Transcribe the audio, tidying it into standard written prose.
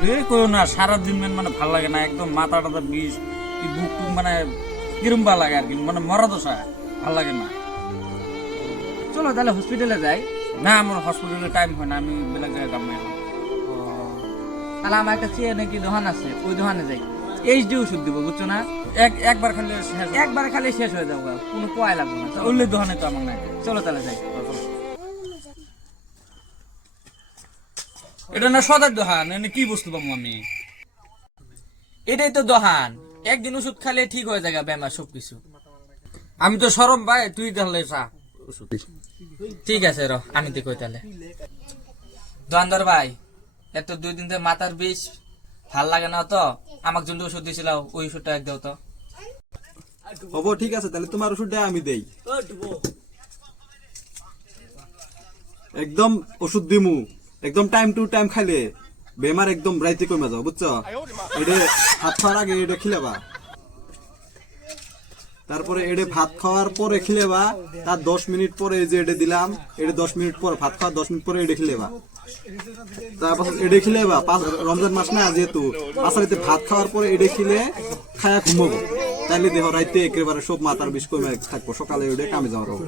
কইও না, সারাদিন মানে ভাল লাগে না, একদম মাথা টাথা বিষ, বুক টুক মানে কিরম ভাল লাগে আর কি, মানে মরা দশা ভাল লাগে না। চলো তাহলে হসপিটালে যাই। না, আমার হসপিটালে টাইম হয় না, আমি বেলা জায়গায় যাবো এখন। তাহলে আমার একটা চেয়ে নাকি দোকান আছে, ওই দোকানে যাই। এইচডি ওষুধ দিব, বুঝছো না? একবার খালি শেষ একবারে খালি শেষ হয়ে যাবো, কোনো পোয়াই লাগবে না। চলো, উল্লে দোকানে তো আমার নাই। চলো তাহলে যাই। এটা না সদার দোকান, এনে কি বস্তু পাবো আমি? এটাই তো দোকান, একদিন ওষুধ খালে ঠিক হয়ে যাবে বেমার সবকিছু। আমি তো সরম ভাই, তুই তাহলে চা ওষুধ। ঠিক আছে র, আমি তো কই তাহলে। দোকানদার ভাই, এত 2 দিন ধরে মাথার বিষ ভাল লাগে না তো, আমাকে জন্য ওষুধ দিয়েছিল, ওই ওষুধটা এক দাও তো। হবো, ঠিক আছে, তাহলে তোমার ওষুধটা আমি দেই। একদম ওষুধ দিমু, একদম টাইম টু টাইম খাইলে বেমার একদম রাইতে কমে যাও, বুঝছো? এটা ভাত খাওয়ার আগে এটা খিলেবা, তারপরে এটা ভাত খাওয়ার পরে খিলেবা, তার 10 মিনিট পরে যে এটা দিলাম, এটা 10 মিনিট পরে ভাত খাওয়ার 10 মিনিট পরে এটা খিলেবা, তারপর এটা খিলেবা। রমজান মাস না যেহেতু, পাশারিতে ভাত খাওয়ার পরে এটা খিলে খায়া ঘুমাবো, তাইলে দেহ রাইতে একেবারে সব মাথার বিষ কমে থাকবো, সকালে ওটা কামে যাওয়ার হবে।